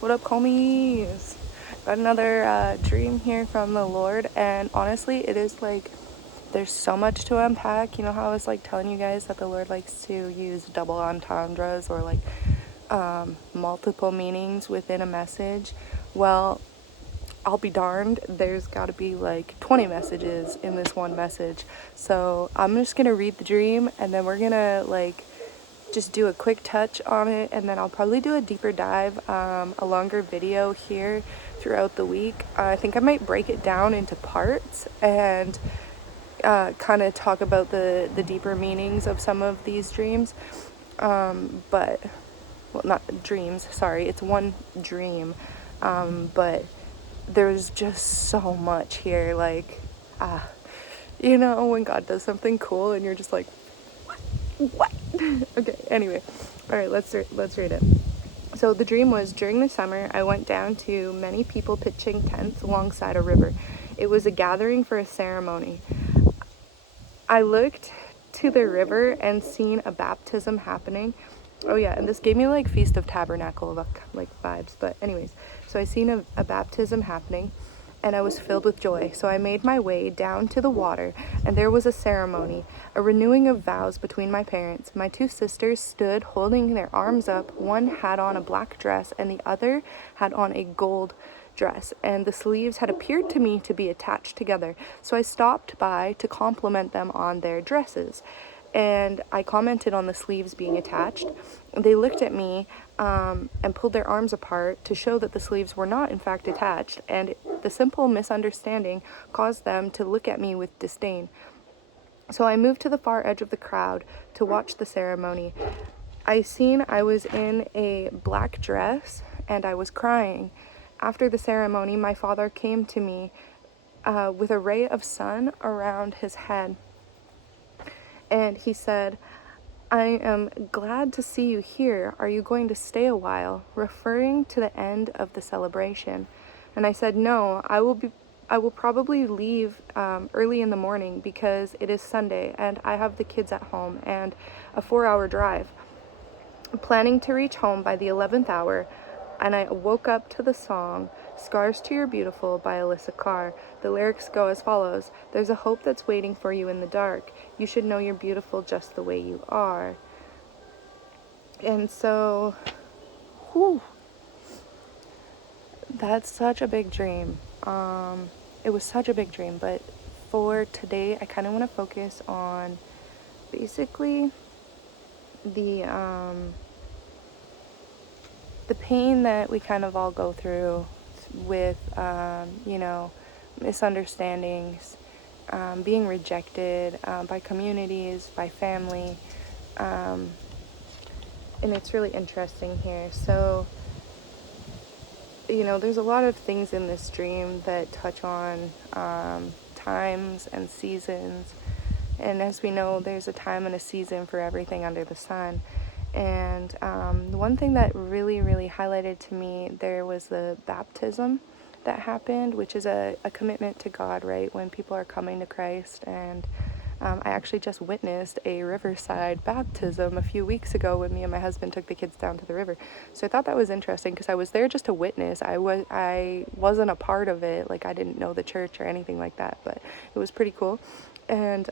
What up, homies? Got another dream here from the Lord, and honestly, it is like there's so much to unpack. You know how I was like telling you guys that the Lord likes to use double entendres or like multiple meanings within a message? Well, I'll be darned, there's got to be like 20 messages in this one message. So I'm just gonna read the dream, and then we're gonna like just do a quick touch on it, and then I'll probably do a deeper dive, a longer video here throughout the week. I think I might break it down into parts and kind of talk about the deeper meanings of some of these dreams. But, well, not dreams, sorry, it's one dream. But there's just so much here, like, you know, when God does something cool and you're just like, what? Okay, anyway. All right, let's read it. So the dream was, during the summer, I went down to many people pitching tents alongside a river. It was a gathering for a ceremony. I looked to the river and seen a baptism happening. Oh yeah, and this gave me like Feast of Tabernacle like vibes. But anyways, so I seen a baptism happening, and I was filled with joy. So I made my way down to the water, and there was a ceremony, a renewing of vows between my parents. My two sisters stood holding their arms up. One had on a black dress, and the other had on a gold dress, and the sleeves had appeared to me to be attached together. So I stopped by to compliment them on their dresses, and I commented on the sleeves being attached. They looked at me and pulled their arms apart to show that the sleeves were not in fact attached, and the simple misunderstanding caused them to look at me with disdain. So I moved to the far edge of the crowd to watch the ceremony. I was in a black dress and I was crying. After the ceremony, my father came to me with a ray of sun around his head, and he said, I am glad to see you here. Are you going to stay a while? Referring to the end of the celebration. And I said, no, I will probably leave early in the morning because it is Sunday and I have the kids at home and a 4-hour drive. Planning to reach home by the 11th hour, and I woke up to the song Scars to Your Beautiful by Alyssa Carr. The lyrics go as follows: there's a hope that's waiting for you in the dark. You should know you're beautiful just the way you are. And so, whew, that's such a big dream. It was such a big dream, but for today, I kind of want to focus on basically the pain that we kind of all go through with, misunderstandings, being rejected by communities, by family. And it's really interesting here. So, there's a lot of things in this dream that touch on times and seasons. And as we know, there's a time and a season for everything under the sun. And one thing that really, really highlighted to me, there was the baptism that happened, which is a commitment to God, right? When people are coming to Christ. And I actually just witnessed a riverside baptism a few weeks ago when me and my husband took the kids down to the river. So I thought that was interesting because I was there just to witness. I wasn't a part of it. Like, I didn't know the church or anything like that, but it was pretty cool. And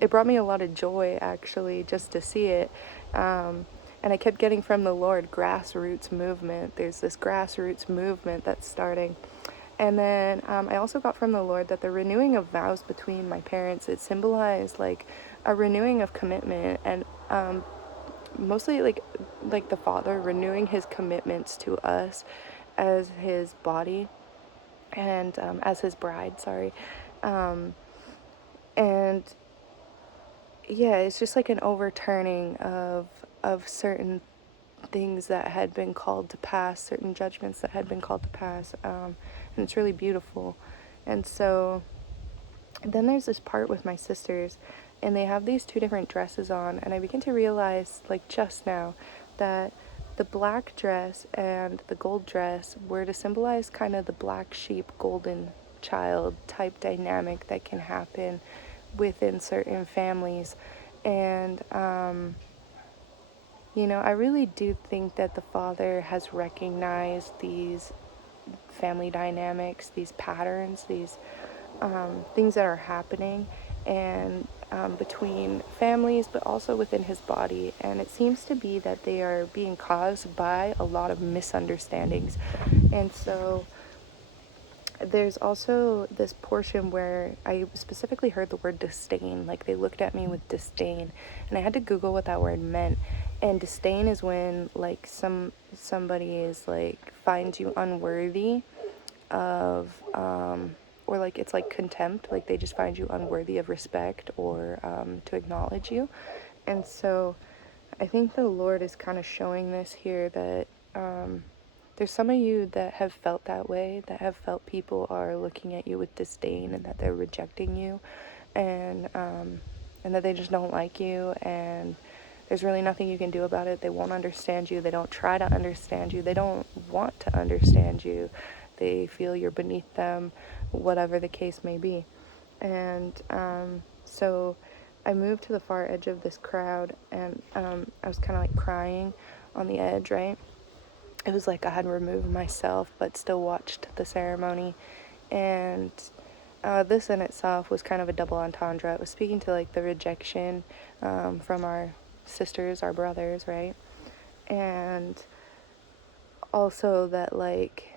it brought me a lot of joy, actually, just to see it. And I kept getting from the Lord, grassroots movement. There's this grassroots movement that's starting. And then I also got from the Lord that the renewing of vows between my parents, it symbolized like a renewing of commitment, and mostly like the Father renewing his commitments to us as his body and as his bride, sorry. And yeah, it's just like an overturning of certain things that had been called to pass, certain judgments that had been called to pass, and it's really beautiful. And so then there's this part with my sisters, and they have these two different dresses on, and I begin to realize, like just now, that the black dress and the gold dress were to symbolize kind of the black sheep, golden child type dynamic that can happen within certain families. And I really do think that the Father has recognized these family dynamics, these patterns, these things that are happening, and between families, but also within his body. And it seems to be that they are being caused by a lot of misunderstandings. And so there's also this portion where I specifically heard the word disdain. Like, they looked at me with disdain, and I had to Google what that word meant. And disdain is when, like, somebody is like finds you unworthy of or like it's like contempt, like they just find you unworthy of respect or to acknowledge you. And so I think the Lord is kind of showing this here, that there's some of you that have felt that way, that have felt people are looking at you with disdain and that they're rejecting you, and that they just don't like you, and there's really nothing you can do about it. They won't understand you. They don't try to understand you. They don't want to understand you. They feel you're beneath them, whatever the case may be. And so I moved to the far edge of this crowd, and I was kind of like crying on the edge, right? It was like I had removed myself, but still watched the ceremony. And this in itself was kind of a double entendre. It was speaking to like the rejection from our sisters, our brothers, right? And also that like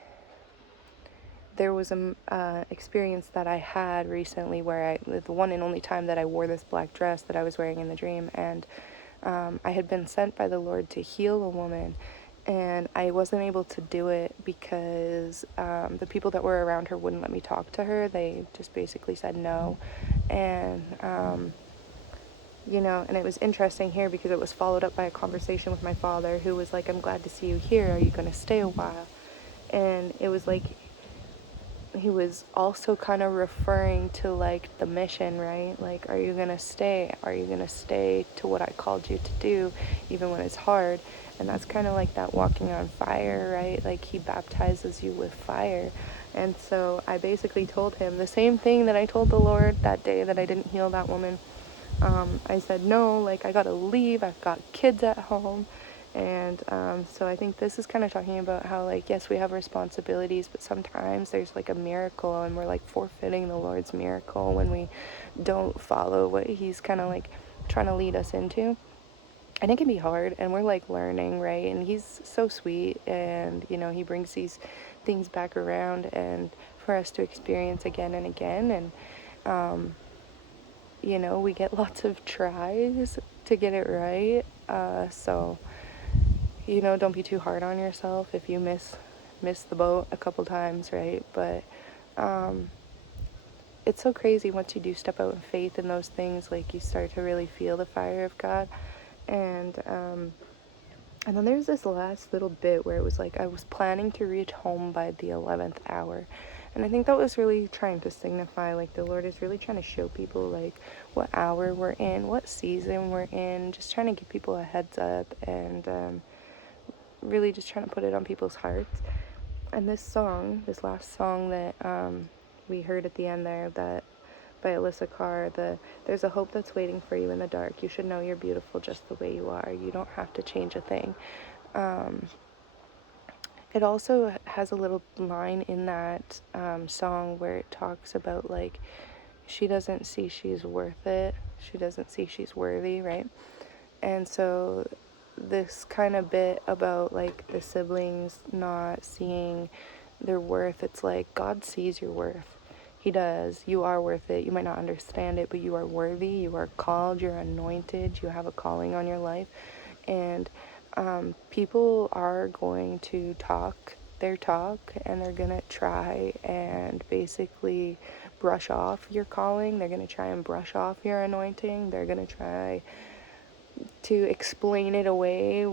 there was a experience that I had recently where the one and only time that I wore this black dress that I was wearing in the dream, and I had been sent by the Lord to heal a woman, and I wasn't able to do it because the people that were around her wouldn't let me talk to her. They just basically said no. And and it was interesting here because it was followed up by a conversation with my father, who was like, I'm glad to see you here. Are you going to stay a while? And it was like he was also kind of referring to like the mission, right? Like, are you going to stay? Are you going to stay to what I called you to do, even when it's hard? And that's kind of like that walking on fire, right? Like, he baptizes you with fire. And so I basically told him the same thing that I told the Lord that day that I didn't heal that woman. I said, no, like, I gotta leave. I've got kids at home. And so I think this is kind of talking about how, like, yes, we have responsibilities, but sometimes there's like a miracle, and we're like forfeiting the Lord's miracle when we don't follow what he's kind of like trying to lead us into. And it can be hard, and we're like learning, right? And he's so sweet, and he brings these things back around and for us to experience again and again. And we get lots of tries to get it right. So don't be too hard on yourself if you miss the boat a couple times, right? But it's so crazy once you do step out in faith in those things. Like, you start to really feel the fire of God. And then there's this last little bit where it was like I was planning to reach home by the 11th hour. And I think that was really trying to signify, like, the Lord is really trying to show people, like, what hour we're in, what season we're in, just trying to give people a heads up, and really just trying to put it on people's hearts. And this last song that we heard at the end there, that by Alyssa Carr, there's a hope that's waiting for you in the dark. You should know you're beautiful just the way you are. You don't have to change a thing. It also has a little line in that song where it talks about, like, she doesn't see she's worth it. She doesn't see she's worthy, right? And so this kind of bit about, like, the siblings not seeing their worth, it's like God sees your worth. He does. You are worth it. You might not understand it, but you are worthy. You are called. You're anointed. You have a calling on your life. And people are going to talk their talk, and they're going to try and basically brush off your calling. They're going to try and brush off your anointing. They're going to try to explain it away